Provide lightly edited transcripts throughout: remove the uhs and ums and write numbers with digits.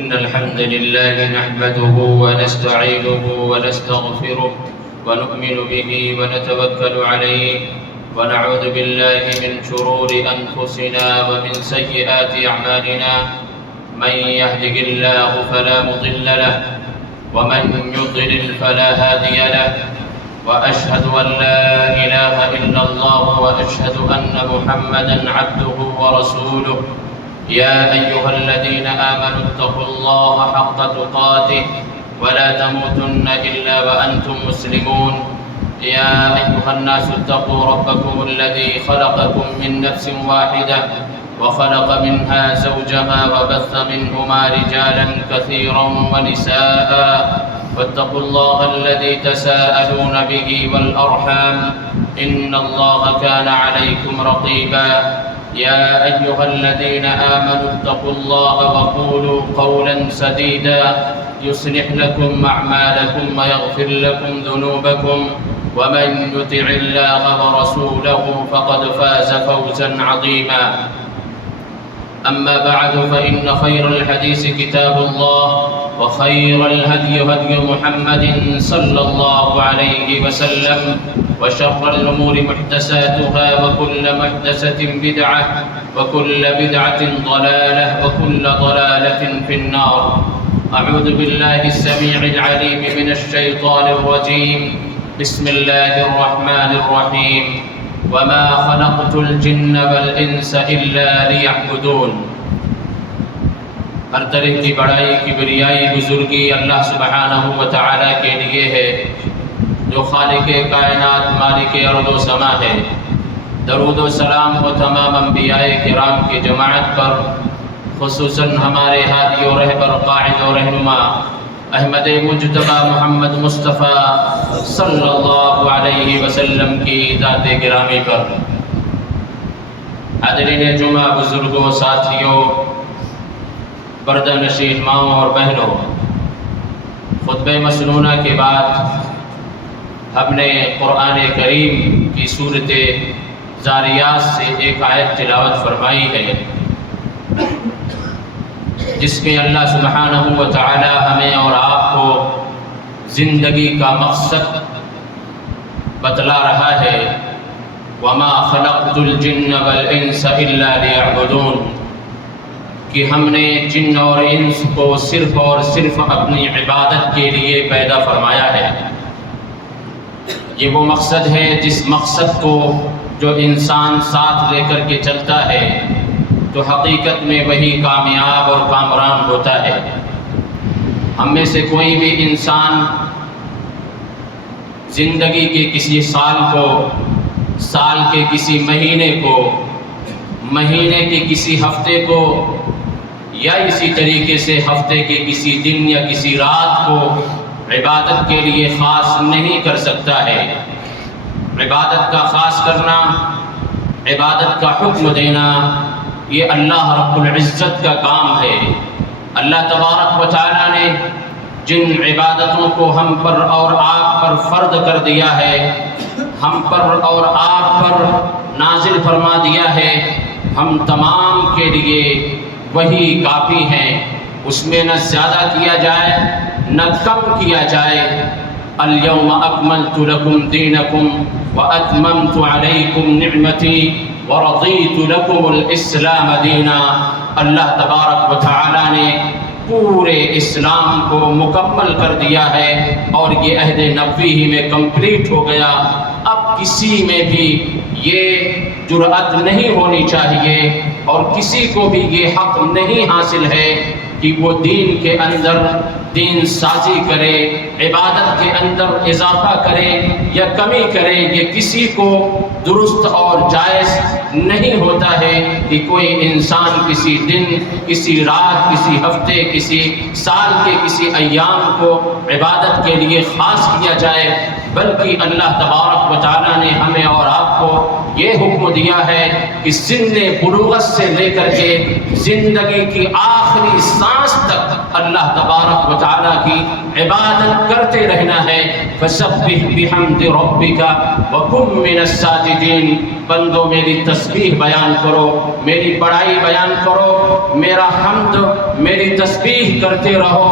إن الحمد لله نحمده ونستعينه ونستغفره ونؤمن به ونتوكل عليه ونعوذ بالله من شرور أنفسنا ومن سيئات أعمالنا من يهده الله فلا مضل له ومن يضلل فلا هادي له وأشهد أن لا إله إلا الله وأشهد أن محمدا عبده ورسوله يا أيها الذين آمنوا اتقوا الله حق تقاته ولا تموتن إلا وأنتم مسلمون يا أيها الناس اتقوا ربكم الذي خلقكم من نفس واحدة وخلق منها زوجها وبث منهما رجالا كثيرا ونساء واتقوا الله الذي تساءلون به والأرحام إن الله كان عليكم رقيبا يا أيها الذين آمنوا اتقوا الله وقولوا قولا سديدا يصلح لكم أعمالكم ويغفر لكم ذنوبكم ومن يطع الله ورسوله فقد فاز فوزا عظيما أما بعد فإن خير الحديث كتاب الله وخير الهدي هدي محمد صلى الله عليه وسلم وشر الأمور محدثاتها وكل محدثة بدعة وكل بدعة ضلالة وكل ضلالة في النار أعوذ بالله السميع العليم من الشيطان الرجيم بسم الله الرحمن الرحيم وما خلقت الجن والإنس إلا ليعبدون ہر طرح کی بڑائی کبریائی بزرگی اللہ سبحانہ و تعالیٰ کے لیے ہے جو خالق کائنات مالک ارض و سما ہے۔ درود و سلام و تمام انبیاء کرام کی جماعت پر، خصوصاً ہمارے ہادی و رہبر قائد و رہنما احمد مجتبی محمد مصطفیٰ صلی اللہ علیہ وسلم کی ذات گرامی پر۔ حاضرین جمعہ، بزرگوں، ساتھیوں، پردہ نشین ماؤں اور بہنوں، خطبہ مسنونہ کے بعد ہم نے قرآن کریم کی سورۃ ذاریات سے ایک آیت تلاوت فرمائی ہے، جس میں اللہ سبحانہ و تعالی ہمیں اور آپ کو زندگی کا مقصد بتلا رہا ہے۔ وَمَا خَلَقْتُ الْجِنَّ وَالْإِنسَ إِلَّا لِيَعْبُدُونَ، کہ ہم نے جن اور انس کو صرف اور صرف اپنی عبادت کے لیے پیدا فرمایا ہے۔ یہ وہ مقصد ہے جس مقصد کو جو انسان ساتھ لے کر کے چلتا ہے تو حقیقت میں وہی کامیاب اور کامران ہوتا ہے۔ ہم میں سے کوئی بھی انسان زندگی کے کسی سال کو، سال کے کسی مہینے کو، مہینے کے کسی ہفتے کو، یا اسی طریقے سے ہفتے کے کسی دن یا کسی رات کو عبادت کے لیے خاص نہیں کر سکتا ہے۔ عبادت کا خاص کرنا، عبادت کا حکم دینا، یہ اللہ رب العزت کا کام ہے۔ اللہ تبارک و تعالیٰ نے جن عبادتوں کو ہم پر اور آپ پر فرض کر دیا ہے، ہم پر اور آپ پر نازل فرما دیا ہے، ہم تمام کے لیے وہی کافی ہیں۔ اس میں نہ زیادہ کیا جائے نہ کم کیا جائے۔ اليوم اکملت لکم دینکم واتممت علیکم نعمتی ورضیت لکم الاسلام دینا۔ اللہ تبارک و تعالی نے پورے اسلام کو مکمل کر دیا ہے اور یہ عہد نبوی ہی میں کمپلیٹ ہو گیا۔ اب کسی میں بھی یہ جرأت نہیں ہونی چاہیے اور کسی کو بھی یہ حق نہیں حاصل ہے کہ وہ دین کے اندر دین سازی کرے، عبادت کے اندر اضافہ کرے یا کمی کرے۔ یہ کسی کو درست اور جائز نہیں ہوتا ہے کہ کوئی انسان کسی دن، کسی رات، کسی ہفتے، کسی سال کے کسی ایام کو عبادت کے لیے خاص کیا جائے، بلکہ اللہ تبارک و تعالیٰ نے ہمیں اور آپ کو یہ حکم دیا ہے کہ سن بلوغت سے لے کر کے زندگی کی آخری سانس تک اللہ تبارک و تعالیٰ کی عبادت کرتے رہنا ہے۔ فسبح بحمد ربک وکن من الساجدین، بندو میری تسبیح بیان کرو، میری بڑائی بیان کرو، میرا حمد میری تسبیح کرتے رہو،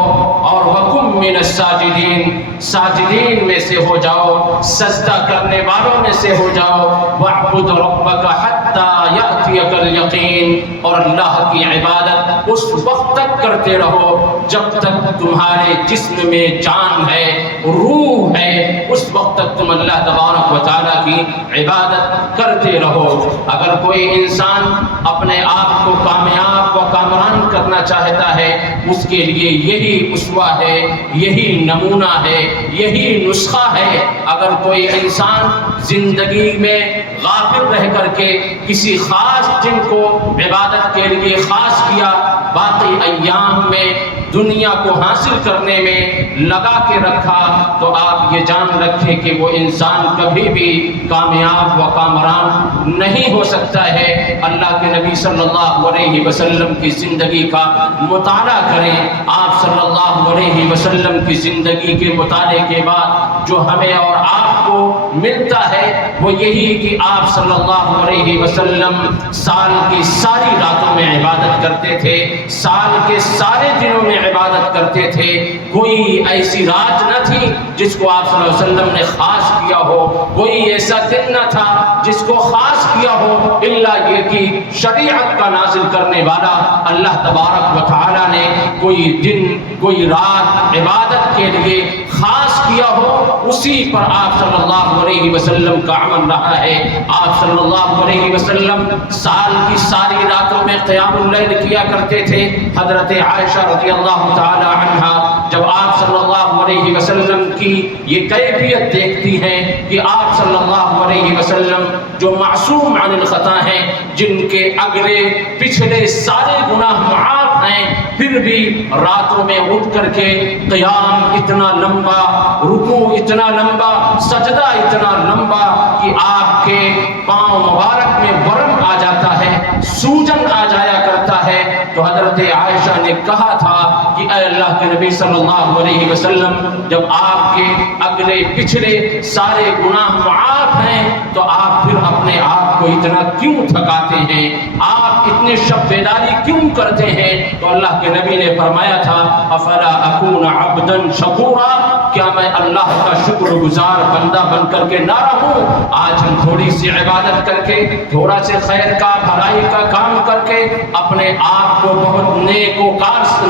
اور وکن من الساجدین، ساجدین میں سے ہو جاؤ، سجدہ کرنے والوں میں سے ہو جاؤ۔ واعبد ربک حتی یأتیک الیقین، اور اللہ کی عبادت اس وقت تک کرتے رہو جب تک تمہارے جسم میں جان ہے، روح ہے، اس وقت تک تم اللہ تبارک و تعالیٰ کی عبادت کرتے رہو۔ اگر کوئی انسان اپنے آپ کو کامیاب و کامران کرنا چاہتا ہے، اس کے لیے یہی اسوہ ہے، یہی نمونہ ہے، یہی نسخہ ہے۔ اگر کوئی انسان زندگی میں غافل رہ کر کے کسی خاص دن کو عبادت کے لیے خاص کیا، باقی ایام میں دنیا کو حاصل کرنے میں لگا کے رکھا، تو آپ یہ جان رکھیں کہ وہ انسان کبھی بھی کامیاب و کامران نہیں ہو سکتا ہے۔ اللہ کے نبی صلی اللہ علیہ وسلم کی زندگی کا مطالعہ کریں۔ آپ صلی اللہ علیہ وسلم کی زندگی کے مطالعے کے بعد جو ہمیں اور آپ کو ملتا ہے وہ یہی کہ آپ صلی اللہ علیہ وسلم سال کی ساری راتوں میں عبادت کرتے تھے، سال کے سارے دنوں میں عبادت کرتے تھے۔ کوئی ایسی رات نہ تھی جس کو آپ صلی اللہ علیہ وسلم نے خاص کیا ہو، کوئی ایسا دن نہ تھا جس کو خاص کیا ہو، الا یہ کہ شریعت کا نازل کرنے والا اللہ تبارک و تعالی نے کوئی دن کوئی رات عبادت کے لیے خاص کیا ہو، اسی پر آپ صلی اللہ علیہ وسلم کا عمل رہا ہے۔ آپ صلی اللہ علیہ وسلم سال کی ساری راتوں میں قیام اللیل کیا کرتے تھے۔ حضرت عائشہ رضی اللہ تعالی عنہا جب آپ صلی اللہ علیہ وسلم کی یہ کیفیت دیکھتی ہیں کہ آپ صلی اللہ علیہ وسلم جو معصوم عن الخطا ہیں، جن کے اگلے پچھلے سارے گناہ معاف ہیں، پھر بھی راتوں میں اٹھ کر کے قیام اتنا لمبا، رکوع اتنا لمبا، سجدہ اتنا لمبا کہ آپ کے پاؤں مبارک میں ورم آ جاتا ہے، سوجن آ جایا کرتا ہے، تو حضرت عائشہ نے کہا تھا کہ اے اللہ کے نبی صلی اللہ علیہ وسلم، جب آپ کے اگلے پچھلے سارے گناہ معاف ہیں تو آپ پھر اپنے آپ کو اتنا کیوں تھکاتے ہیں، آپ اتنے شب بیداری کیوں کرتے ہیں؟ تو اللہ کے نبی نے فرمایا تھا افلا اکون عبدا شکورا، کیا میں اللہ کا شکر گزار بندہ بن کر کے نہ رہوں؟ آج ہم تھوڑی سی عبادت کر کے، تھوڑا سے خیر کا بھلائی کا کام کر کے اپنے آپ کو بہت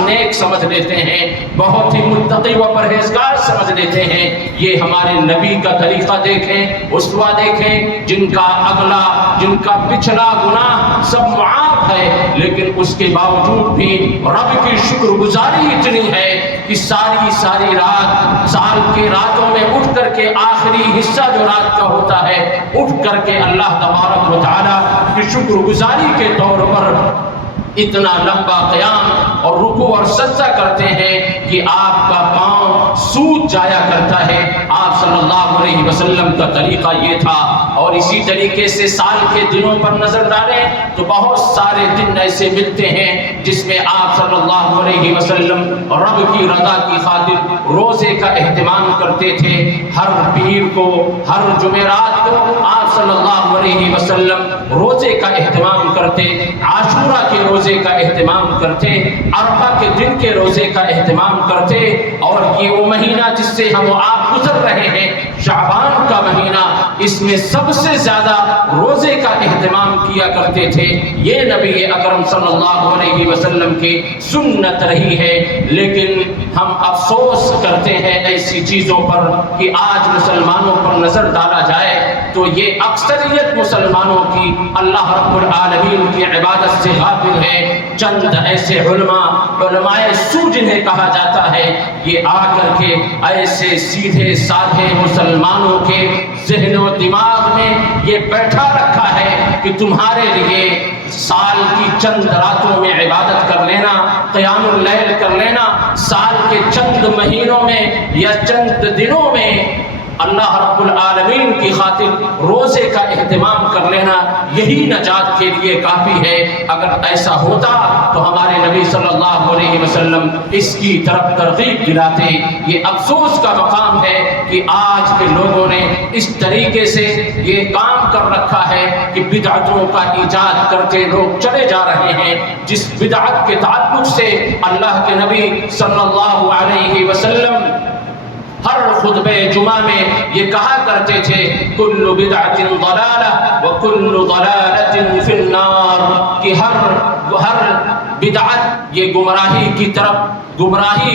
نیک سمجھ لیتے ہیں، بہت ہی متقی و پرہیزگار سمجھ لیتے ہیں۔ یہ ہمارے نبی کا طریقہ دیکھیں، اسوہ دیکھیں، جن کا اگلا جن کا پچھلا گناہ سب معاف ہے، لیکن اس کے باوجود بھی رب کی شکر گزاری اتنی ہے کہ ساری رات، سال کے راتوں میں اٹھ کر کے آخری حصہ جو رات کا ہوتا ہے، اٹھ کر کے اللہ تبارک و تعالیٰ کی شکر گزاری کے طور پر اتنا لمبا قیام اور رکوع اور سجدہ کرتے ہیں کہ آپ کا پاؤں سوج جایا کرتا ہے۔ آپ صلی اللہ علیہ وسلم کا طریقہ یہ تھا۔ اور اسی طریقے سے سال کے دنوں پر نظر ڈالیں تو بہت سارے دن ایسے ملتے ہیں جس میں آپ صلی اللہ علیہ وسلم رب کی رضا کی خاطر روزے کا اہتمام کرتے تھے۔ ہر پیر کو، ہر جمعرات کو آپ صلی اللہ علیہ وسلم روزے کا اہتمام کرتے، عاشورہ کے روزے کا اہتمام کرتے، عرفہ کے دن کے روزے کا اہتمام کرتے، اور یہ وہ مہینہ جس سے ہم آپ گزر رہے ہیں، شعبان کا مہینہ، اس میں سب سے زیادہ روزے کا اہتمام کیا کرتے تھے۔ یہ نبی اکرم صلی اللہ علیہ وسلم کی سنت رہی ہے۔ لیکن ہم افسوس کرتے ہیں ایسی چیزوں پر کہ آج مسلمانوں پر نظر ڈالا جائے تو یہ اکثریت مسلمانوں کی اللہ رب العالمین کی عبادت سے غافل ہے۔ چند ایسے علماء سو جنہیں کہا جاتا ہے، یہ آ کر کے ایسے سیدھے سادھے مسلمانوں کے ذہن و دماغ میں یہ بیٹھا رکھا ہے کہ تمہارے لیے سال کی چند راتوں میں عبادت کر لینا، قیام اللیل کر لینا، سال کے چند مہینوں میں یا چند دنوں میں اللہ رب العالمین کی خاطر روزے کا اہتمام کر لینا یہی نجات کے لیے کافی ہے۔ اگر ایسا ہوتا تو ہمارے نبی صلی اللہ علیہ وسلم اس کی طرف ترغیب دلاتے۔ یہ افسوس کا مقام ہے کہ آج کے لوگوں نے اس طریقے سے یہ کام کر رکھا ہے کہ بدعتوں کا ایجاد کرتے لوگ چلے جا رہے ہیں، جس بدعت کے تعلق سے اللہ کے نبی صلی اللہ علیہ وسلم ہر خطبہ جمعہ میں یہ کہا کرتے تھے کل بدعت ضلالہ وکل ضلالۃ فی النار، کہ ہر بدعت یہ گمراہی کی طرف گمراہی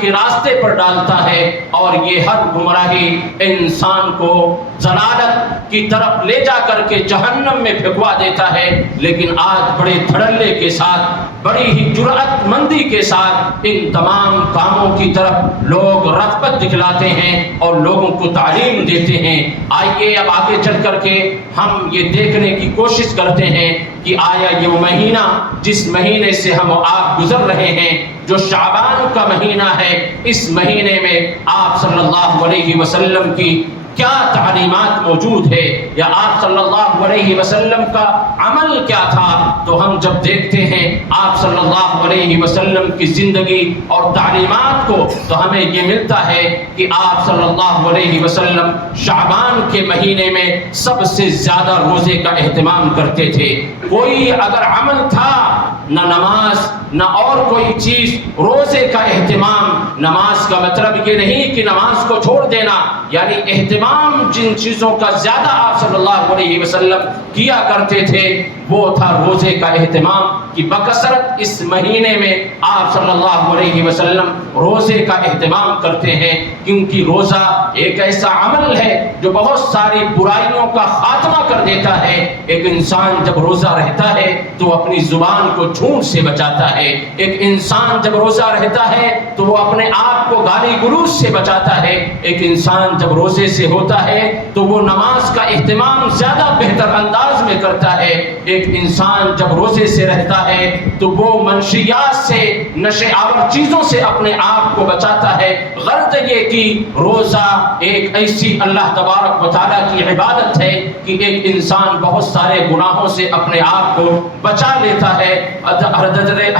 کے راستے پر ڈالتا ہے، اور یہ ہر گمراہی انسان کو ضلالت کی طرف لے جا کر کے جہنم میں پھینکوا دیتا ہے۔ لیکن آج بڑے دھڑلے کے ساتھ، بڑی ہی جرأت مندی کے ساتھ ان تمام کاموں کی طرف لوگ رغبت دکھلاتے ہیں اور لوگوں کو تعلیم دیتے ہیں۔ آئیے اب آگے چل کر کے ہم یہ دیکھنے کی کوشش کرتے ہیں کہ آیا یہ مہینہ جس مہینے سے ہم آپ گزر رہے ہیں، جو شعبان کا مہینہ ہے، اس مہینے میں آپ صلی اللہ علیہ وسلم کی کیا تعلیمات موجود ہے، یا آپ صلی اللہ علیہ وسلم کا عمل کیا تھا؟ تو ہم جب دیکھتے ہیں آپ صلی اللہ علیہ وسلم کی زندگی اور تعلیمات کو تو ہمیں یہ ملتا ہے کہ آپ صلی اللہ علیہ وسلم شعبان کے مہینے میں سب سے زیادہ روزے کا اہتمام کرتے تھے۔ کوئی اگر عمل تھا، نہ نماز نہ اور کوئی چیز، روزے کا اہتمام۔ نماز کا مطلب یہ نہیں کہ نماز کو چھوڑ دینا، یعنی اہتمام جن چیزوں کا زیادہ آپ صلی اللہ علیہ وسلم کیا کرتے تھے وہ تھا روزے کا اہتمام، کہ بکثرت اس مہینے میں آپ صلی اللہ علیہ وسلم روزے کا اہتمام کرتے ہیں، کیونکہ روزہ ایک ایسا عمل ہے جو بہت ساری برائیوں کا خاتمہ کر دیتا ہے۔ ایک انسان جب روزہ رہتا ہے تو اپنی زبان کو جھوٹ سے بچاتا ہے، ایک انسان جب روزہ رہتا ہے تو وہ اپنے آپ کو گالی گلوچ سے بچاتا ہے، ایک انسان جب روزے سے ہوتا ہے تو وہ نماز کا اہتمام زیادہ بہتر انداز میں کرتا ہے، ایک انسان جب روزے سے رہتا ہے تو وہ منشیات سے، نشے آور چیزوں سے اپنے آپ کو بچاتا ہے۔ غرض یہ کہ روزہ ایک ایسی اللہ تبارک و تعالیٰ کی عبادت ہے کہ ایک انسان بہت سارے گناہوں سے اپنے آپ کو بچا لیتا ہے۔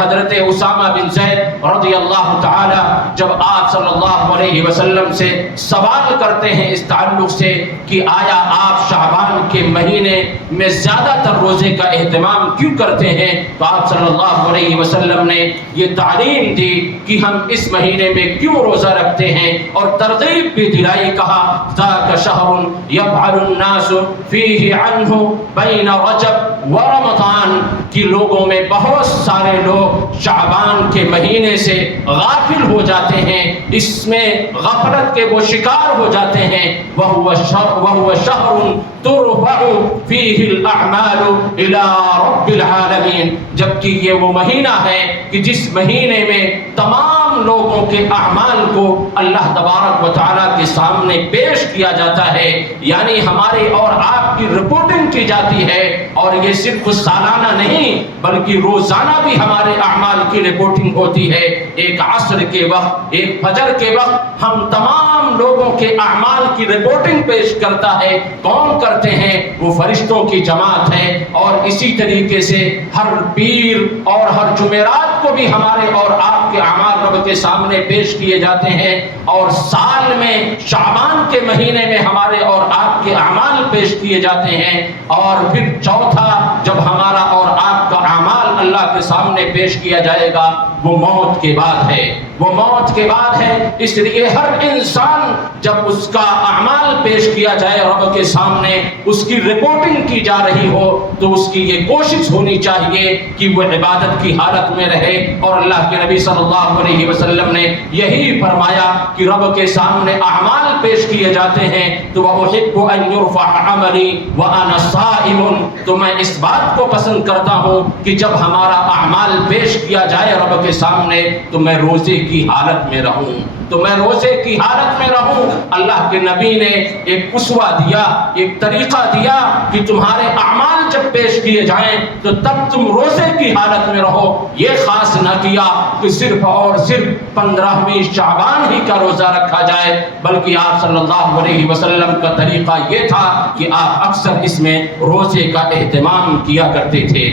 حضرت اسامہ بن زید رضی اللہ تعالی جب آپ صلی اللہ علیہ وسلم سے سوال کرتے ہیں اس تعلق سے کہ آیا آپ شعبان کے مہینے میں زیادہ تر روزے کا اہتمام کیوں کرتے ہیں، تو آپ صلی اللہ علیہ وسلم نے یہ تعلیم دی کہ ہم اس مہینے میں کیوں روزہ رکھتے ہیں، اور ترغیب بھی دلائی، کہا ذاک شہر یبعد الناس فیہ عنہ بین رجب و رمضان، کہ لوگوں میں بہت سارے لوگ شعبان کے مہینے سے غافل ہو جاتے ہیں، اس میں غفلت کے وہ شکار ہو جاتے ہیں۔ وَهُوَ شَهْرٌ تُرْفَعُ فِيهِ الْأَعْمَالُ إِلَىٰ رَبِّ الْعَالَمِينَ، جبکہ یہ وہ مہینہ ہے کہ جس مہینے میں تمام لوگوں کے اعمال کو اللہ تبارک و تعالیٰ کے سامنے پیش کیا جاتا ہے، یعنی ہمارے اور آپ کی رپورٹنگ کی جاتی ہے، اور یہ صرف سالانہ نہیں بلکہ روزانہ بھی ہمارے اعمال کی رپورٹنگ ہوتی ہے۔ ایک عصر کے وقت، ایک فجر کے وقت ہم تمام لوگوں کے اعمال کی رپورٹنگ پیش کرتا ہے۔ کون کرتے ہیں؟ وہ فرشتوں کی جماعت ہے، اور اسی طریقے سے ہر پیر اور ہر جمعرات کو بھی ہمارے اور آپ کے اعمال رب کے سامنے پیش کیے جاتے ہیں، اور سال میں شعبان کے مہینے میں ہمارے اور آپ کے اعمال پیش کیے جاتے ہیں، اور پھر چوتھا جب ہمارا اور آپ کا اعمال اللہ کے سامنے پیش کیا جائے گا وہ موت کے بعد ہے، وہ موت کے بعد ہے۔ اس لیے ہر انسان جب اس کا اعمال پیش کیا جائے رب کے سامنے، اس کی رپورٹنگ کی جا رہی ہو، تو اس کی یہ کوشش ہونی چاہیے کہ وہ عبادت کی حالت میں رہے، اور اللہ کے نبی صلی اللہ علیہ وسلم نے یہی فرمایا کہ رب کے سامنے اعمال پیش کیے جاتے ہیں تو وَأُحِبُّ أَن يُرْفَعَ عَمَلِي وَأَنَا صَائِمٌ، تو میں اس بات کو پسند کرتا ہوں کہ جب ہمارا اعمال پیش کیا جائے رب کے سامنے تو میں روزے کی حالت میں رہوں، تو میں روزے کی حالت میں رہوں۔ اللہ کے نبی نے ایک اسوہ دیا، ایک طریقہ دیا کہ تمہارے اعمال جب جب پیش کیے جائیں تو تب تم روزے کی حالت میں رہو۔ یہ خاص نہ کیا کہ صرف اور صرف 15ویں شعبان ہی کا روزہ رکھا جائے، بلکہ آپ صلی اللہ علیہ وسلم کا طریقہ یہ تھا کہ آپ اکثر اس میں روزے کا اہتمام کیا کرتے تھے۔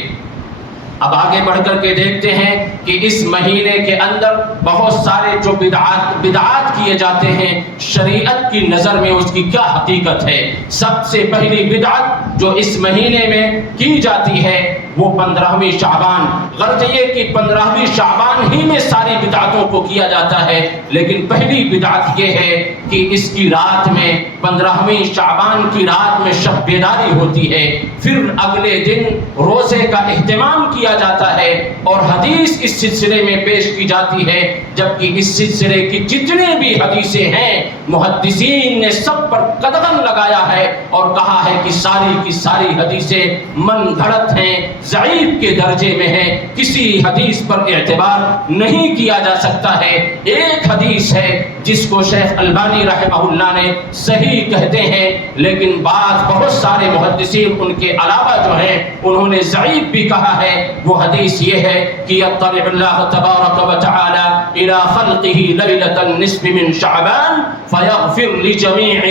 اب آگے بڑھ کر کے دیکھتے ہیں کہ اس مہینے کے اندر بہت سارے جو بدعات کیے جاتے ہیں، شریعت کی نظر میں اس کی کیا حقیقت ہے۔ سب سے پہلی بدعت جو اس مہینے میں کی جاتی ہے وہ 15ویں شعبان، غرض یہ کہ 15ویں شعبان ہی میں ساری بدعتوں کو کیا جاتا ہے، لیکن پہلی بدعت یہ ہے کہ اس کی رات میں 15ویں شعبان کی رات میں شب بیداری ہوتی ہے، پھر اگلے دن روزے کا اہتمام کیا جاتا ہے، اور حدیث اس سلسلے میں پیش کی جاتی ہے، جبکہ اس سلسلے کی جتنے بھی حدیثیں ہیں محدثین نے سب پر قدغن لگایا ہے اور کہا ہے کہ ساری کی ساری حدیثیں من گھڑت ہیں، ضعیف کے درجے میں ہیں، کسی حدیث پر اعتبار نہیں کیا جا سکتا ہے۔ ایک حدیث ہے جس کو شیخ البانی رحمہ اللہ نے صحیح کہتے ہیں، لیکن بہت سارے محدثین ان کے علاوہ جو ہیں انہوں نے ضعیف بھی کہا ہے۔ وہ حدیث یہ ہے کہ یطلع اللہ تبارک و تعالی الى خلقه ليلة النصف من شعبان فيغفر لجميع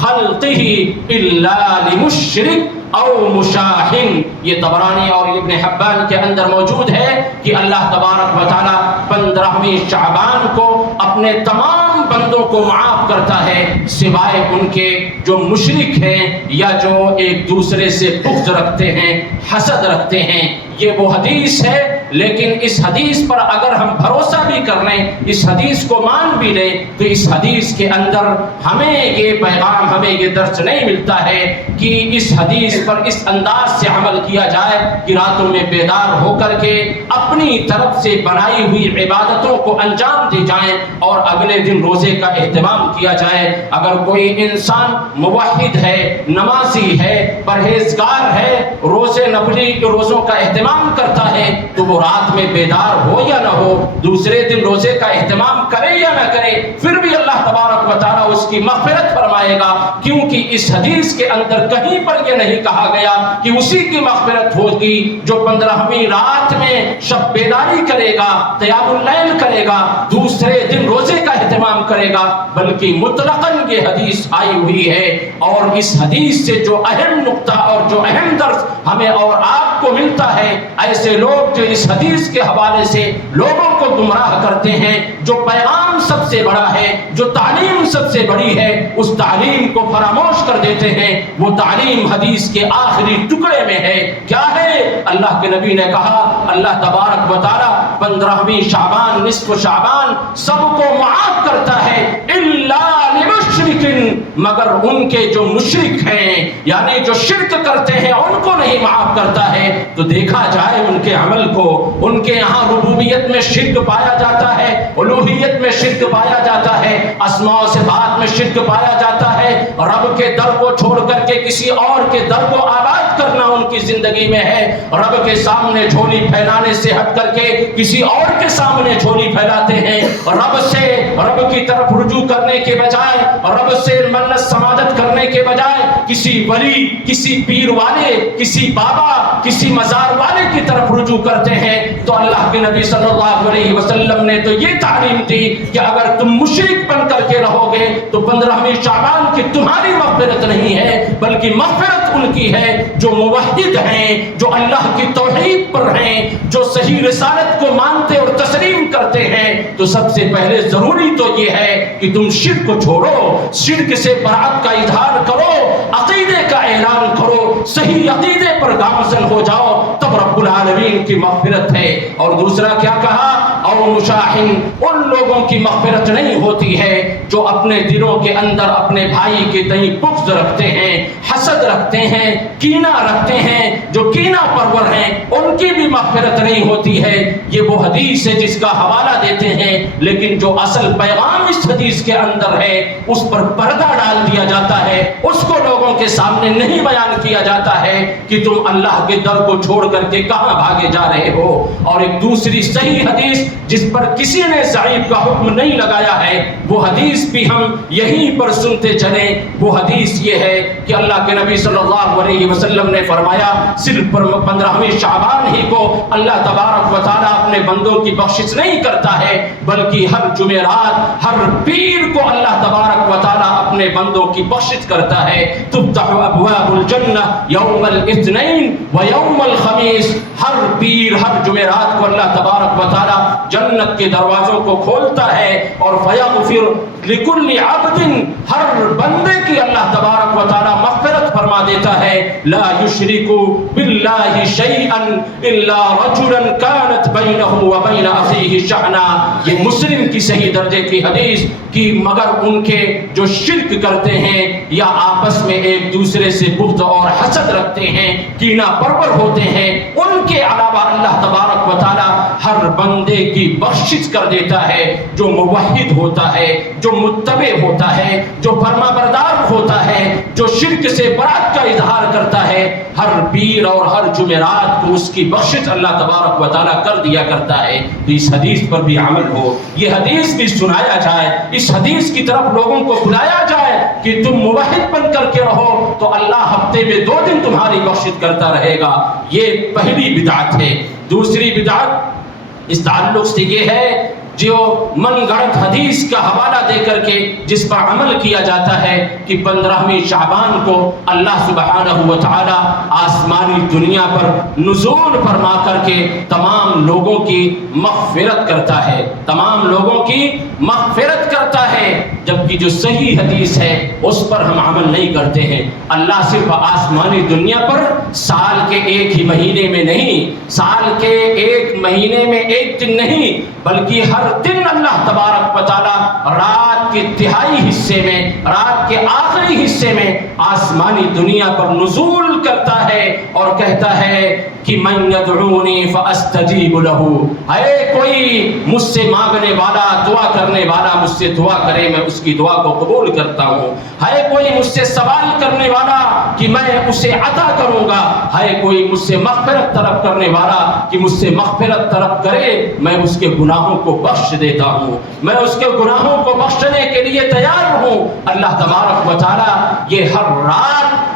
خلقه الا لمشرك او مشاحن۔ یہ طبرانی اور ابن حبان کے اندر موجود ہے کہ اللہ تبارک و تعالی 15ویں شعبان کو اپنے تمام بندوں کو معاف کرتا ہے، سوائے ان کے جو مشرک ہیں یا جو ایک دوسرے سے بغض رکھتے ہیں، حسد رکھتے ہیں۔ یہ وہ حدیث ہے، لیکن اس حدیث پر اگر ہم بھروسہ بھی کر لیں، اس حدیث کو مان بھی لیں، تو اس حدیث کے اندر ہمیں یہ پیغام، ہمیں یہ درس نہیں ملتا ہے کہ اس حدیث پر اس انداز سے عمل کیا جائے کہ راتوں میں بیدار ہو کر کے اپنی طرف سے بنائی ہوئی عبادتوں کو انجام دی جائیں اور اگلے دن روزے کا اہتمام کیا جائے۔ اگر کوئی انسان موحد ہے، نمازی ہے، پرہیزگار ہے، روزے نفلی روزوں کا اہتمام کرتا ہے، تو وہ رات میں بیدار ہو یا نہ ہو، دوسرے دن روزے کا اہتمام کرے یا نہ کرے، پھر بھی اللہ تبارک و تعالیٰ اس کی مغفرت فرمائے گا، کیونکہ اس حدیث کے اندر کہیں پر یہ نہیں کہا گیا کہ اسی کی مغفرت ہوگی جو 15ویں رات میں شب بیداری کرے گا، قیام اللیل کرے گا، دوسرے دن روزے کا اہتمام کرے گا، بلکہ مطلقاً یہ حدیث آئی ہوئی ہے۔ اور اس حدیث سے جو اہم نقطہ اور جو اہم درس ہمیں اور آپ کو ملتا ہے، ایسے لوگ جو اس حدیث کے حوالے سے لوگوں کو گمراہ کرتے ہیں، جو پیغام سب سے بڑا ہے، جو تعلیم سب سے بڑی ہے، اس تعلیم کو فراموش کر دیتے ہیں۔ وہ تعلیم حدیث کے آخری ٹکڑے میں ہے۔ کیا ہے؟ اللہ کے نبی نے کہا، اللہ تبارک و تعالی 15ویں شعبان، نصف شعبان سب کو معاف کرتا ہے الا لمشرکن، مگر ان کے جو مشرک ہیں، یعنی جو شرک کرتے ہیں، ان کو نہیں معاف کرتا ہے۔ تو دیکھا جائے ان کے عمل کو، ان کے یہاں ربوبیت میں شرک پایا جاتا ہے، الوہیت میں شرک پایا جاتا ہے، اسماء و صفات میں شرک پایا جاتا ہے، رب کے در کو چھوڑ کر کے کسی اور کے در کو آباد کرنا ان کی زندگی میں ہے، رب کے سامنے جھولی پھیلانے سے ہٹ کر کے کسی اور کے سامنے جھولی پھیلاتے ہیں، رب کی طرف رجوع کرنے کے بجائے، رب سے منت سماجت کرنے کے بجائے کسی ولی، کسی پیر والے، کسی بابا، کسی مزار والے کی طرف رجوع کرتے ہیں۔ تو اللہ کے نبی صلی اللہ علیہ وسلم نے تو یہ تعلیم دی کہ اگر تم مشرک بن کر کے رہو گے تو 15ویں شعبان کی تمہاری مغفرت نہیں ہے، بلکہ مغفرت ان کی ہے جو موحد ہیں، جو اللہ کی توحید پر ہیں، جو صحیح رسالت کو مانتے اور تسلیم کرتے ہیں۔ تو سب سے پہلے ضروری تو یہ ہے کہ تم شرک کو چھوڑو، شرک سے برات کا اظہار کرو، عقیدے کا اعلان کرو، صحیح عقیدے پر گامزن ہو جاؤ، تب رب العالمین کی مغفرت ہے۔ اور دوسرا کیا کہا؟ او مشاحن، ان لوگوں کی مغفرت نہیں ہوتی ہے جو اپنے دلوں کے اندر اپنے بھائی کے تئیں بغض رکھتے ہیں، حسد رکھتے ہیں، کینہ رکھتے ہیں، جو کینہ پرور ہیں، ان کی بھی مغفرت نہیں ہوتی ہے۔ یہ وہ حدیث ہے جس کا حوالہ دیتے ہیں، لیکن جو اصل پیغام اس حدیث کے اندر ہے اس پر پردہ ڈال دیا جاتا ہے، اس کو لوگوں کے سامنے نہیں بیان کیا جاتا ہے کہ تم اللہ کے در کو چھوڑ کر کے کہاں بھاگے جا رہے ہو۔ اور ایک دوسری صحیح حدیث جس پر کسی نے ضعیف کا حکم نہیں لگایا ہے، وہ حدیث بھی ہم یہیں پر سنتے چلیں۔ وہ حدیث یہ ہے کہ اللہ کے کے نبی صلی اللہ علیہ وسلم نے فرمایا صرف 15ویں شعبان ہی کو اللہ تبارک و تعالیٰ اپنے بندوں کی بخشش نہیں کرتا ہے، بلکہ ہر جمعرات، ہر پیر کو اللہ تبارک و تعالیٰ اپنے بندوں کی بخشش کرتا ہے۔ تفتح ابواب الجنہ یوم الاثنین و یوم الخمیس، ہر پیر ہر جمعرات کو اللہ تبارک و تعالیٰ جنت کے دروازوں کو کھولتا ہے، اور فیغفر لکل عبد، ہر بندے کی اللہ تبارک و تعالیٰ مغفرت فرما دیتا ہے۔ لا یشرک باللہ شیئا الا رجلا کانت بینہ وبین اخیہ شحنہ، یہ مسلم کی صحیح درجے کی حدیث کہ مگر ان کے جو شرک کرتے ہیں یا آپس میں ایک دوسرے سے بغض اور حسد رکھتے ہیں، کینہ پرور ہوتے ہیں، ان کے علاوہ اللہ تبارک و تعالیٰ ہر بندے کی بخشش کر دیتا ہے۔ جو موحد ہوتا ہے، جو متبع ہوتا ہے، جو فرما بردار ہوتا ہے، جو شرک سے برات کا اظہار کرتا ہے، ہر پیر اور ہر جمعرات کو اس کی بخشش اللہ تبارک و تعالیٰ کر دیا کرتا ہے۔ تو اس حدیث پر بھی عمل ہو، یہ حدیث بھی سنایا جائے، اس حدیث کی طرف لوگوں کو بلایا جائے کہ تم موحد بن کر کے رہو تو اللہ ہفتے میں 2 دن تمہاری بخشش کرتا رہے گا۔ یہ پہلی بدعت ہے۔ دوسری بدعت اس تعلق سے یہ ہے جو من گھڑت حدیث کا حوالہ دے کر کے جس پر عمل کیا جاتا ہے کہ 15ویں شعبان کو اللہ سبحانہ و تعالی آسمانی دنیا پر نزول فرما کر کے تمام لوگوں کی مغفرت کرتا ہے، تمام لوگوں کی مغفرت کرتا ہے، جبکہ جو صحیح حدیث ہے اس پر ہم عمل نہیں کرتے ہیں۔ اللہ صرف آسمانی دنیا پر سال کے ایک ہی مہینے میں نہیں، سال کے ایک مہینے میں ایک دن نہیں، بلکہ ہر دن اللہ تبارک و تعالی رات کے تہائی حصے میں، رات کے آخری حصے میں آسمانی دنیا پر نزول کرتا ہے اور کہتا ہے کہ من یدعونی فاستجیب لہ، ہے کوئی مجھ سے مانگنے والا، دعا کرنے والا مجھ سے دعا کرے میں اس کی دعا کو قبول کرتا ہوں، ہے کوئی مجھ سے سوال کرنے والا کہ میں اسے عطا کروں گا، ہے کوئی مجھ سے مغفرت طلب کرنے والا کہ مجھ سے مغفرت طلب کرے میں اس کے گناہوں کو بخش دیتا ہوں، میں اس کے گناہوں کو بخشنے کے لیے تیار ہوں۔ اللہ تبارک و تعالی یہ ہر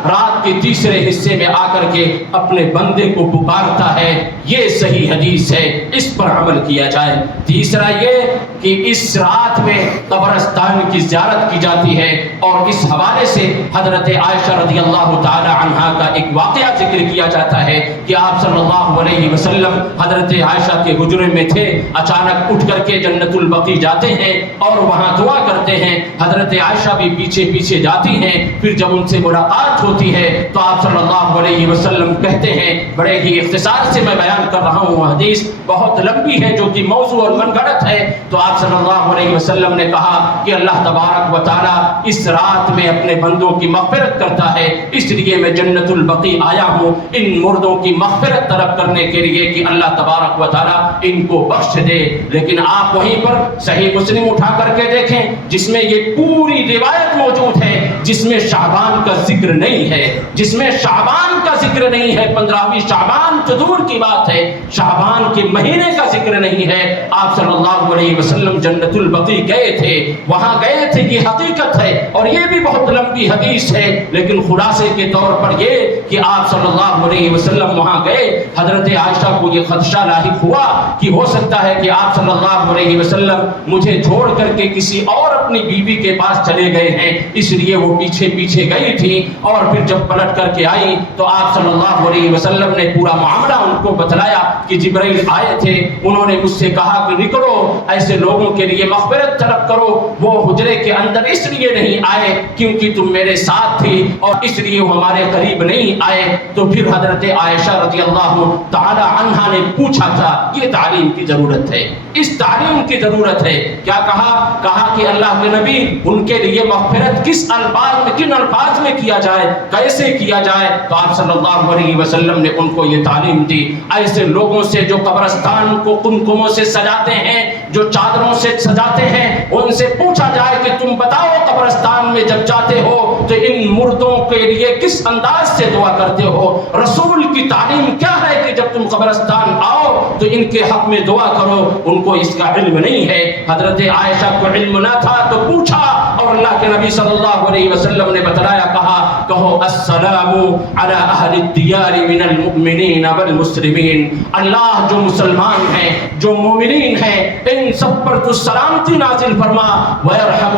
رات کے تیسرے حصے میں آ کر کے اپنے بندے کو پکارتا ہے۔ یہ صحیح حدیث ہے، اس پر عمل کیا جائے۔ تیسرا یہ کہ اس رات میں قبرستان کی زیارت کی جاتی ہے، اور اس حوالے سے حضرت عائشہ رضی اللہ تعالی عنہا کا ایک واقعہ ذکر کیا جاتا ہے کہ آپ صلی اللہ علیہ وسلم حضرت عائشہ کے حجرے میں تھے، اچانک اٹھ کر کے جنت البقیع جاتے ہیں اور وہاں دعا کرتے ہیں۔ حضرت عائشہ بھی پیچھے پیچھے جاتی ہیں، پھر جب ان سے ملاقات ہوتی ہے تو آپ صلی اللہ علیہ وسلم کہتے ہیں، بڑے ہی اختصار سے میں بیان کر رہا ہوں، حدیث بہت لمبی ہے جو کہ موضوع اور من گھڑت ہے، تو آپ صلی اللہ علیہ وسلم نے کہا کہ اللہ تبارک و تعالی اس رات میں اپنے بندوں کی مغفرت کرتا ہے، اس لیے میں جنت البقیع آیا ہوں ان مردوں کی مغفرت طلب کرنے کے لیے کہ اللہ تبارک و تعالی ان کو بخش دے۔ لیکن آپ وہیں پر صحیح مسلم اٹھا کر کے دیکھیں جس میں یہ پوری روایت موجود ہے، جس میں شعبان کا ذکر نہیں ہے، جس میں شعبان کا ذکر نہیں ہے، 15ویں شعبان تو دور کی بات ہے، شعبان کے مہینے کا ذکر نہیں ہے۔ آپ صلی اللہ علیہ وسلم جنت البقیع گئے تھے، وہاں گئے تھے، یہ حقیقت ہے، اور یہ بھی بہت لمبی حدیث ہے، لیکن خلاصے کے طور پر یہ کہ آپ صلی اللہ علیہ وسلم وہاں گئے، حضرت عائشہ کو یہ خدشہ لاحق ہوا کہ ہو سکتا ہے کہ آپ صلی اللہ علیہ وسلم مجھے چھوڑ کر کے کسی اور اپنی بیوی کے پاس چلے گئے ہیں، اس لیے وہ پیچھے پیچھے گئی تھی، اور پھر جب پلٹ کر کے آئی تو آپ صلی اللہ علیہ وسلم نے پورا معاملہ ان کو بتلایا کہ جبرائیل آئے تھے، انہوں نے مجھ سے کہا کہ نکلو ایسے لوگوں کے لیے مغفرت طلب کرو، وہ حجرے کے اندر اس لیے نہیں آئے کیونکہ تم میرے ساتھ تھی اور اس لیے وہ ہمارے قریب نہیں آئے۔ تو پھر حضرت عائشہ رضی اللہ تعالی عنہا نے پوچھا تھا، یہ تعلیم کی ضرورت ہے، اس تعلیم کی ضرورت ہے، کیا کہا کہ اللہ کے نبی ان کے لیے مغفرت کس الفاظ میں، کن الفاظ میں کیا جائے، کیسے کیا جائے؟ تو آپ صلی اللہ علیہ وسلم نے ان کو یہ تعلیم دی، ایسے لوگوں سے جو قبرستان کو قمقموں سے سجاتے ہیں، جو چادروں سے سجاتے ہیں، ان سے پوچھا جائے کہ تم بتاؤ قبرستان میں جب جاتے ہو تو ان مردوں کے لیے کس انداز سے دعا کرتے ہو؟ رسول کی تعلیم کیا ہے کہ جب تم قبرستان آؤ تو ان کے حق میں دعا کرو، ان کو اس کا علم نہیں ہے۔ حضرت عائشہ کو علم نہ تھا تو پوچھا، اور اللہ کے نبی صلی اللہ علیہ وسلم نے بتلایا، کہا کہو السلام علی اہل الدیار من المؤمنین والمسلمین، اللہ جو مسلمان ہیں، جو مومنین ہیں، ان سب پر تو سلامتی نازل فرما، ویرحم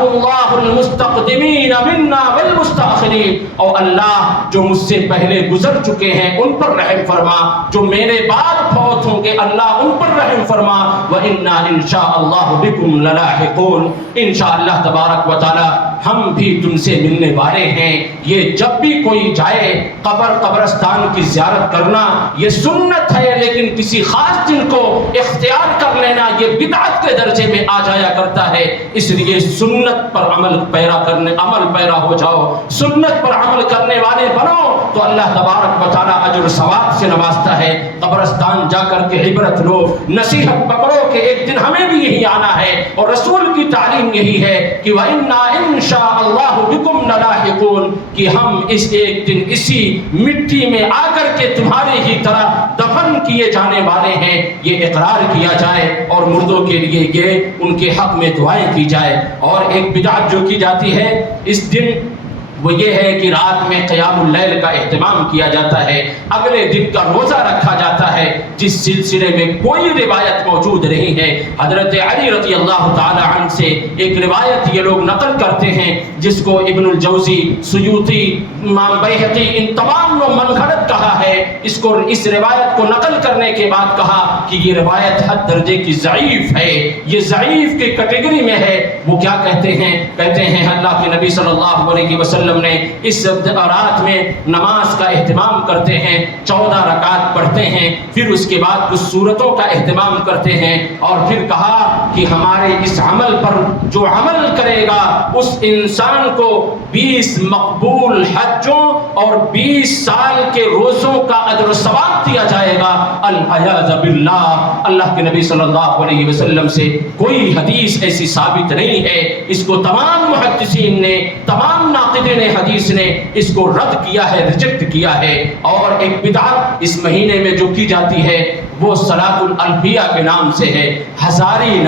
اللہ المستقدمین منا والمستاخرین، اور اللہ جو مجھ سے پہلے گزر چکے ہیں ان پر رحم فرما، جو میرے بعد فوت ہوں گے اللہ ان پر رحم فرما، وَإِنَّا إِن شَاءَ اللَّهُ بِكُمْ لَلَاحِقُونَ، انشاءاللہ تبارک و تعالی ہم بھی تم سے ملنے والے ہیں۔ یہ جب بھی کوئی جائے قبرستان کی زیارت کرنا یہ سنت ہے، لیکن کسی خاص دن کو اختیار کر لینا یہ بدعت کے درجے میں آ جایا کرتا ہے، اس لیے سنت پر عمل پیرا ہو جاؤ، سنت پر عمل کرنے والے بنو تو اللہ تبارک و تعالی اجر و ثواب سے نوازتا ہے۔ قبرستان جا کر کے عبرت لو، نصیحت پکڑو کہ ایک دن ہمیں بھی یہی آنا ہے، اور رسول کی تعلیم یہی ہے کہ وَإِنَّا إِن شَاءَ اللَّهُ بِكُمْ لَلَاحِقُونَ، کہ ہم اس ایک دن اسی مٹی میں آ کر کے تمہارے ہی طرح دفن کیے جانے والے ہیں، یہ اقرار کیا جائے، اور مردوں کے لیے یہ ان کے حق میں دعائیں کی جائے۔ اور ایک بدعت جو کی جاتی ہے اس دن وہ یہ ہے کہ رات میں قیام اللیل کا اہتمام کیا جاتا ہے، اگلے دن کا روزہ رکھا جاتا ہے، جس سلسلے میں کوئی روایت موجود نہیں ہے۔ حضرت علی رضی اللہ تعالی عنہ سے ایک روایت یہ لوگ نقل کرتے ہیں، جس کو ابن الجوزی، سیوطی، امام بیہقی، ان تمام نے منگھڑت کہا ہے۔ اس روایت کو نقل کرنے کے بعد کہا کہ یہ روایت حد درجے کی ضعیف ہے، یہ ضعیف کی کیٹیگری میں ہے۔ وہ کیا کہتے ہیں اللہ کے نبی صلی اللہ علیہ وسلم نے اس رات میں نماز کا اہتمام کرتے ہیں، 14 رکعت پڑھتے ہیں، پھر اس کے بعد کچھ سورتوں کا اہتمام کرتے ہیں، اور پھر کہا کہ ہمارے اس عمل پر جو عمل کرے گا اس انسان کو 20 مقبول حجوں اور 20 سال کے روزوں کا اجر و ثواب دیا جائے گا۔ العیاذ باللہ، اللہ کے نبی صلی اللہ علیہ وسلم سے کوئی حدیث ایسی ثابت نہیں ہے۔ اس کو تمام محدثین نے، تمام ناقدین حدیث نے اس کو رد کیا ہے، ریجیکٹ کیا ہے۔ اور ایک بدعت اس مہینے میں جو کی جاتی ہے وہ صلاۃ الالفیہ کے نام سے ہے، ہزاری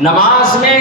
نماز میں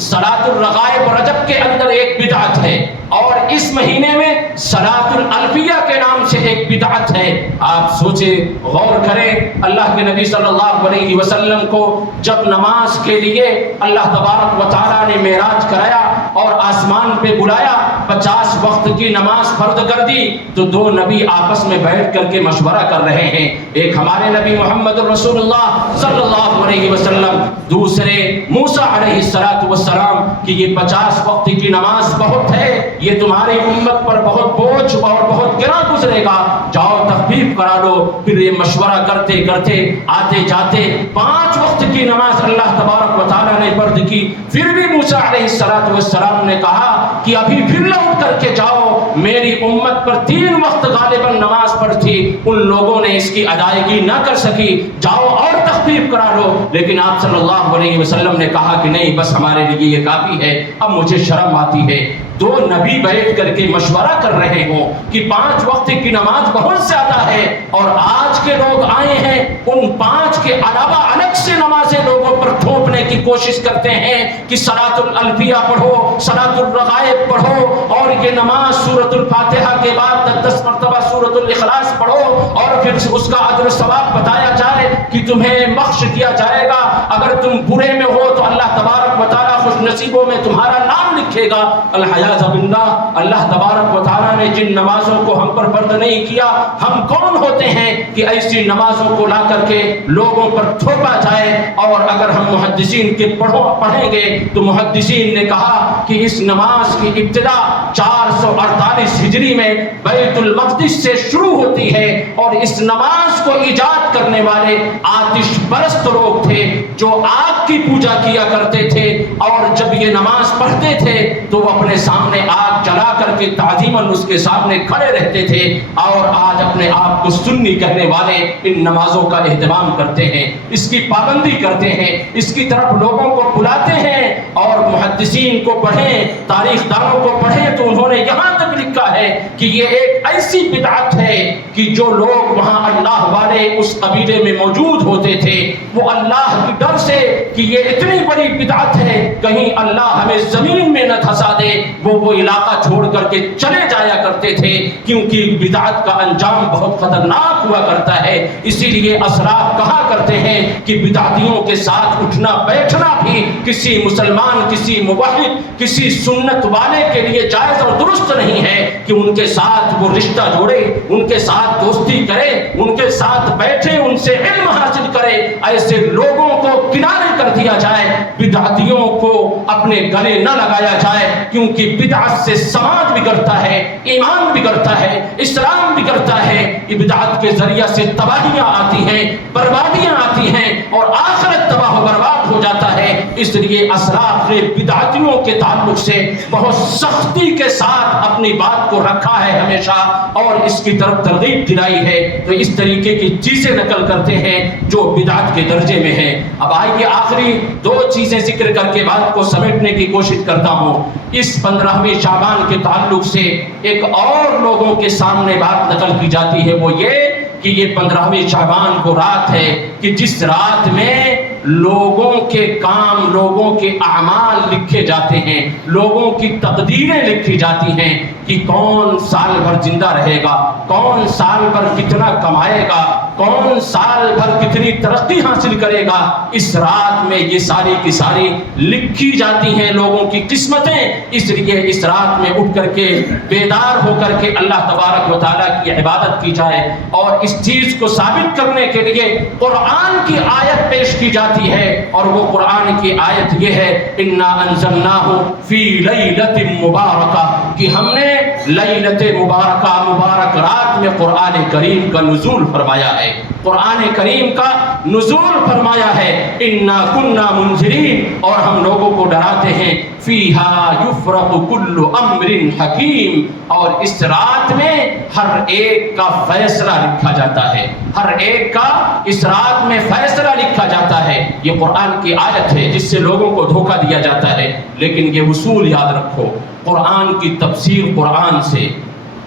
صلاۃ الرغائب رجب کے اندر ایک بدعت ہے، اور اس مہینے میں صلاۃ الالفیہ کے نام سے ایک بدعت ہے۔ آپ سوچیں، غور کریں، اللہ کے نبی صلی اللہ علیہ وسلم کو جب نماز کے لیے اللہ تبارک و تعالیٰ نے معراج کرایا اور آسمان پہ بلایا، 50 وقت کی نماز فرض کر دی، تو دو نبی آپس میں بیٹھ کر کے مشورہ کر رہے ہیں، ایک ہمارے نبی محمد رسول اللہ صلی اللہ علیہ وسلم، دوسرے موسیٰ علیہ السلام کہ یہ 50 وقت کی نماز بہت ہے، یہ تمہاری امت پر بہت بوجھ اور بہت گراں گزرے گا، جاؤ تخفیف کرا لو۔ پھر یہ مشورہ کرتے کرتے آتے جاتے 5 وقت کی نماز اللہ تبارک و تعالیٰ نے فرض کی۔ پھر بھی موسیٰ علیہ السلام نے کہا کہ ابھی پھر لوٹ کر کے جاؤ، میری امت پر 3 وقت غالباً نماز فرض تھی، ان لوگوں نے اس کی ادائیگی نہ کر سکی، جاؤ اور تخفیف کرا لو۔ لیکن آپ صلی اللہ علیہ وسلم نے کہا کہ نہیں، بس ہمارے لیے یہ کافی ہے، اب مجھے شرم آتی ہے۔ دو نبی بیٹھ کر کے مشورہ کر رہے ہوں کہ 5 وقت کی نماز بہت زیادہ ہے، اور آج کے لوگ آئے ہیں ان 5 کے علاوہ الگ سے نمازیں لوگوں پر تھوپنے کی کوشش کرتے ہیں کہ صلاۃ الالفیہ پڑھو، صلاۃ الرغائب پڑھو، اور یہ نماز سورۃ الفاتحہ کے بعد 10 مرتبہ سورۃ الاخلاص پڑھو، اور پھر اس کا اجر و ثواب بتایا جائے کہ تمہیں بخش دیا جائے گا، اگر تم برے میں ہو تو اللہ تبارک و تعالیٰ خوش نصیبوں میں تمہارا نام لکھے گا۔ الحیاذ باللہ، اللہ تبارک و تعالیٰ نے جن نمازوں کو ہم پر فرض نہیں کیا، ہم کون ہوتے ہیں کہ ایسی نمازوں کو لا کر کے لوگوں پر تھوپا جائے؟ اور اگر ہم محدثین کے پڑھیں گے تو محدثین نے کہا کہ اس نماز کی ابتدا 448 ہجری میں بیت المقدس سے شروع ہوتی ہے، اور اس نماز کو ایجاد کرنے والے آتش پرست لوگ تھے جو آگ کی پوجا کیا کرتے تھے، اور جب یہ نماز پڑھتے تھے تو وہ اپنے سامنے آگ جلا کر کے تعظیماً اس کے سامنے کھڑے رہتے تھے، اور آج اپنے آپ کو سنی کہنے والے ان نمازوں کا اہتمام کرتے ہیں، اس کی پابندی کرتے ہیں، اس کی طرف لوگوں کو بلاتے ہیں۔ اور محدثین کو پڑھیں، تاریخ دانوں کو پڑھیں تو انہوں نے یہاں تک لکھا ہے کہ یہ ایک ایسی بدعت ہے کہ جو لوگ وہاں اللہ والے اس قبیلے میں موجود ہوتے تھے وہ اللہ کی ڈر سے کہ یہ اتنی بڑی بدعت ہے کہیں اللہ ہمیں زمین میں نہ دھسا دے، وہ علاقہ چھوڑ کر کے چلے جایا کرتے تھے، کیونکہ بدعت کا انجام بہت خطرناک ہوا کرتا ہے۔ اسی لیے اسلاف کہا کرتے ہیں کہ بدعتیوں کے ساتھ اٹھنا بیٹھنا بھی کسی مسلمان، کسی موحد، کسی سنت والے کے لیے جائز اور درست نہیں ہے کہ ان کے ساتھ وہ رشتہ جوڑے، ان کے ساتھ دوستی کرے، ان کے ساتھ بیٹھے، ان سے علم حاصل کرے۔ ایسے لوگوں کو کنارے کر دیا جائے، بدعتیوں کو اپنے گلے نہ لگایا جائے، کیونکہ بدعت سے سماج بگڑتا ہے، ایمان بگڑتا ہے، اسلام بگڑتا ہے۔ بدعت کے ذریعے سے تباہیاں آتی ہیں، بربادیاں آتی ہیں، اور آخرت تباہ و برباد ہو جاتا ہے۔ اس لیے اسلاف نے بدعتیوں کے تعلق سے بہت سختی کے ساتھ اپنی بات کو رکھا ہے ہمیشہ، اور اس کی طرف ترغیب دلائی ہے۔ تو اس طریقے کی چیزیں نقل کرتے ہیں جو بدعت کے درجے میں ہیں۔ اب آئیے آخری دو چیزیں ذکر کر کے بات کو سمیٹنے کی کوشش کرتا ہوں۔ اس 15ویں شعبان کے تعلق سے ایک اور لوگوں کے سامنے بات نقل کی جاتی ہے، وہ یہ کہ یہ 15ویں شعبان کو رات ہے کہ جس رات میں لوگوں کے کام، لوگوں کے اعمال لکھے جاتے ہیں، لوگوں کی تقدیریں لکھی جاتی ہیں کہ کون سال بھر زندہ رہے گا، کون سال بھر کتنا کمائے گا، کون سال بھر کتنی ترقی حاصل کرے گا۔ اس رات میں یہ ساری کی ساری لکھی جاتی ہیں لوگوں کی قسمتیں۔ اس لیے اس رات میں اٹھ کر کے بیدار ہو کر کے اللہ تبارک و تعالیٰ کی عبادت کی جائے، اور اس چیز کو ثابت کرنے کے لیے قرآن کی آیت پیش کی جاتی ہے، اور وہ قرآن کی آیت یہ ہے انا انزلناہ فی لیلۃ مبارکہ، کہ ہم نے لیلۃ مبارکہ، مبارک رات میں قرآن کریم کا نزول فرمایا ہے، قرآن کریم کا نزول فرمایا ہے۔ انا کنا منذرین، اور ہم لوگوں کو ڈراتے ہیں۔ فیہا یفرق کل امر حکیم، اور اس رات میں ہر ایک کا فیصلہ لکھا جاتا ہے، ہر ایک کا اس رات میں فیصلہ لکھا جاتا ہے۔ یہ قرآن کی آیت ہے جس سے لوگوں کو دھوکہ دیا جاتا ہے، لیکن یہ اصول یاد رکھو، قرآن کی تفسیر قرآن سے،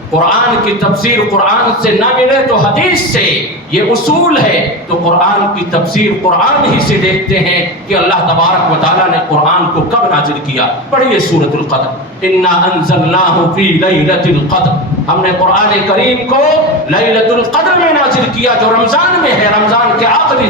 قرآن کی تفسیر قرآن سے نہ ملے تو حدیث سے، یہ اصول ہے۔ تو قرآن کی تفسیر قرآن ہی سے دیکھتے ہیں کہ اللہ تبارک و تعالیٰ نے قرآن کو کب نازل کیا۔ پڑھیے سورۃ القدر، انا انزلناہ فی لیلۃ القدر، ہم نے قرآن کریم کو لیلۃ القدر میں نازل کیا جو رمضان میں ہے، رمضان کے آخری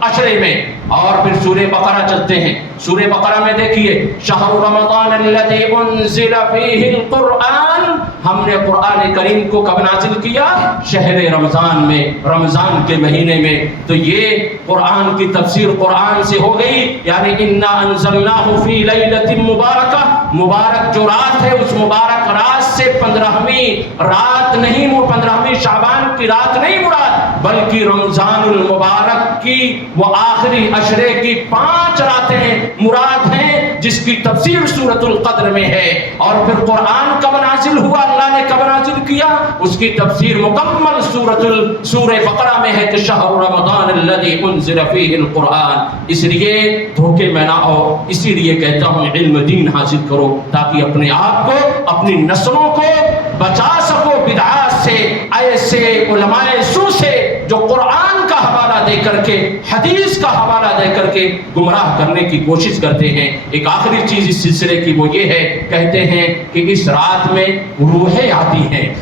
عشرے میں۔ اور پھر سورہ بقرہ چلتے ہیں، سورہ بقرہ میں دیکھیے شہر رمضان الذی انزل فیہ القرآن، ہم نے قرآن کریم کو کب نازل کیا؟ شہر رمضان میں، رمضان کے مہینے میں۔ تو یہ قرآن کی تفسیر قرآن سے ہو گئی، یعنی انا انزلناہ فی لیلۃ مبارکہ، مبارک جو رات ہے اس مبارک رات سے 15ویں رات نہیں، 15ویں شعبان کی رات نہیں مراد، بلکہ رمضان المبارک کی وہ آخری عشرے کی 5 راتیں مراد ہیں، جس کی تفسیر سورۃ القدر میں ہے۔ اور پھر قرآن کب نازل ہوا، اللہ نے کب نازل کیا، اس کی تفسیر مکمل سورہ بقرہ میں ہے کہ شہر رمضان الذی انزل فیہ القرآن۔ اس لیے دھوکے میں نہ آؤ، اسی لیے کہتا ہوں علم دین حاصل کرو تاکہ اپنے آپ کو، اپنی نسلوں کو بچا سکو بدعات سے، ایسے علماء سو سے جو قرآن کا حوالہ دے کر کے، حدیث کا حوالہ دے کر کے گمراہ کرنے کی کوشش کرتے ہیں۔ ایک آخری چیز اس سلسلے کی وہ یہ ہے، کہتے ہیں کہ اس رات میں روحیں آتی ہیں،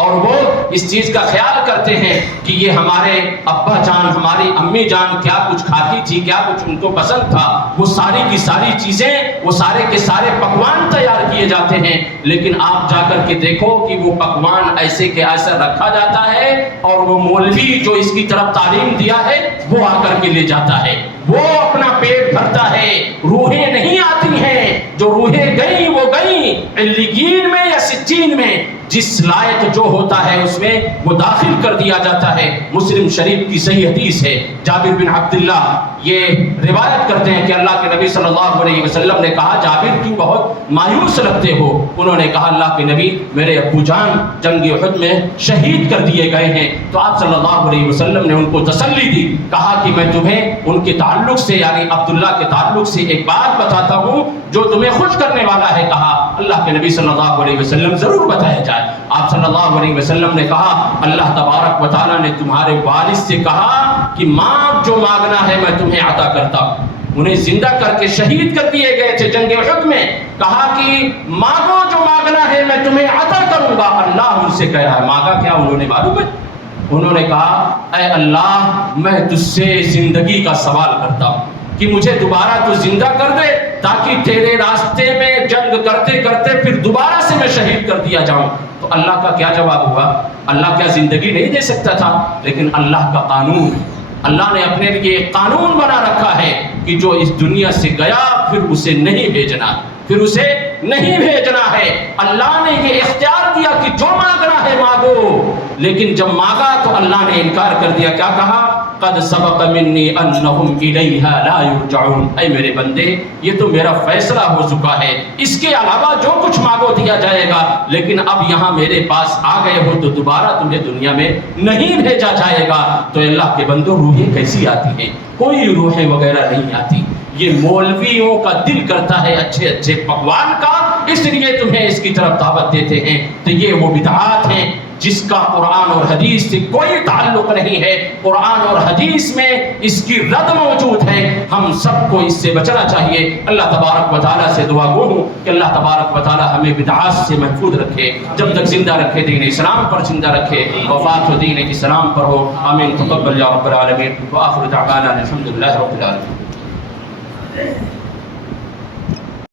اور وہ اس چیز کا خیال کرتے ہیں کہ یہ ہمارے ابا جان، ہماری امی جان کیا کچھ کھاتی تھی، کیا کچھ ان کو پسند تھا، وہ ساری کی ساری چیزیں، وہ سارے کے سارے پکوان تیار کیے جاتے ہیں، لیکن آپ جا کر کے دیکھو کہ وہ پکوان ایسے کے ایسا رکھا جاتا ہے، اور وہ مولوی جو اس کی طرف تعلیم دیا ہے وہ آ کر کے لے جاتا ہے، وہ اپنا پیٹ بھرتا ہے، روحیں نہیں آتی ہیں۔ جو روحیں گئیں وہ گئیں علیین میں یا سجین میں، جس لائق جو ہوتا ہے اس میں وہ داخل کر دیا جاتا ہے۔ مسلم شریف کی صحیح حدیث ہے، جابر بن عبداللہ یہ روایت کرتے ہیں کہ اللہ کے نبی صلی اللہ علیہ وسلم نے کہا جابر کیوں بہت مایوس لگتے ہو؟ انہوں نے کہا اللہ کے نبی میرے ابو جان جنگ احد میں شہید کر دیے گئے ہیں۔ تو آپ صلی اللہ علیہ وسلم نے ان کو تسلی دی، کہا کہ میں تمہیں ان کے تعلق سے یعنی عبداللہ کے تعلق سے ایک بات بتاتا ہوں جو تمہیں خوش کرنے والا ہے۔ کہا اللہ کے نبی صلی اللہ علیہ وسلم ضرور بتایا جائے۔ آپ صلی اللہ علیہ وسلم نے کہا اللہ تبارک و تعالیٰ نے تمہارے والد سے کہا کہ مانگ جو مانگنا ہے میں تمہیں عطا کرتا ہوں۔ انہیں زندہ کر کے شہید کر دیے گئے تھے جنگ احد میں، کہا کہ مانگو جو مانگنا ہے میں تمہیں عطا کروں گا۔ اللہ ان سے کہا ہے مانگا کیا؟ انہوں نے معلوم ہے، انہوں نے کہا اے اللہ میں تجھ سے زندگی کا سوال کرتا ہوں کہ مجھے دوبارہ تو زندہ کر دے تاکہ تیرے راستے میں جنگ کرتے کرتے پھر دوبارہ سے میں شہید کر دیا جاؤں۔ تو اللہ کا کیا جواب ہوا؟ اللہ کیا زندگی نہیں دے سکتا تھا؟ لیکن اللہ کا قانون، اللہ نے اپنے لیے ایک قانون بنا رکھا ہے کہ جو اس دنیا سے گیا پھر اسے نہیں بھیجنا، پھر اسے نہیں بھیجنا ہے۔ اللہ نے یہ اختیار دیا کہ جو مانگنا ہے مانگو، لیکن جب مانگا تو اللہ نے انکار کر دیا۔ کیا کہا؟ قد سبق منی انہم الیہا لا یرجعون، اے میرے بندے یہ تو میرا فیصلہ ہو چکا ہے، اس کے علاوہ جو کچھ مانگو دیا جائے گا، لیکن اب یہاں میرے پاس آ گئے ہو تو دوبارہ تمہیں دنیا میں نہیں بھیجا جائے گا۔ تو اللہ کے بندوں روحیں کیسی آتی ہیں؟ کوئی روحیں وغیرہ نہیں آتی۔ یہ مولویوں کا دل کرتا ہے اچھے اچھے پکوان کا، اس لیے تمہیں اس کی طرف دعوت دیتے ہیں۔ تو یہ وہ بدعات ہیں جس کا قرآن اور حدیث سے کوئی تعلق نہیں ہے۔ قرآن اور حدیث میں اس کی رد موجود ہے، ہم سب کو اس سے بچنا چاہیے۔ اللہ تبارک و تعالیٰ سے دعا گو ہوں کہ اللہ تبارک و تعالیٰ ہمیں بدعات سے محفوظ رکھے، جب تک زندہ رکھے دین اسلام پر زندہ رکھے، وفات و دین اسلام پر ہو۔ آمین تقبل یا رب العالمین، وآخر دعوانا الحمد للہ رب العالمین۔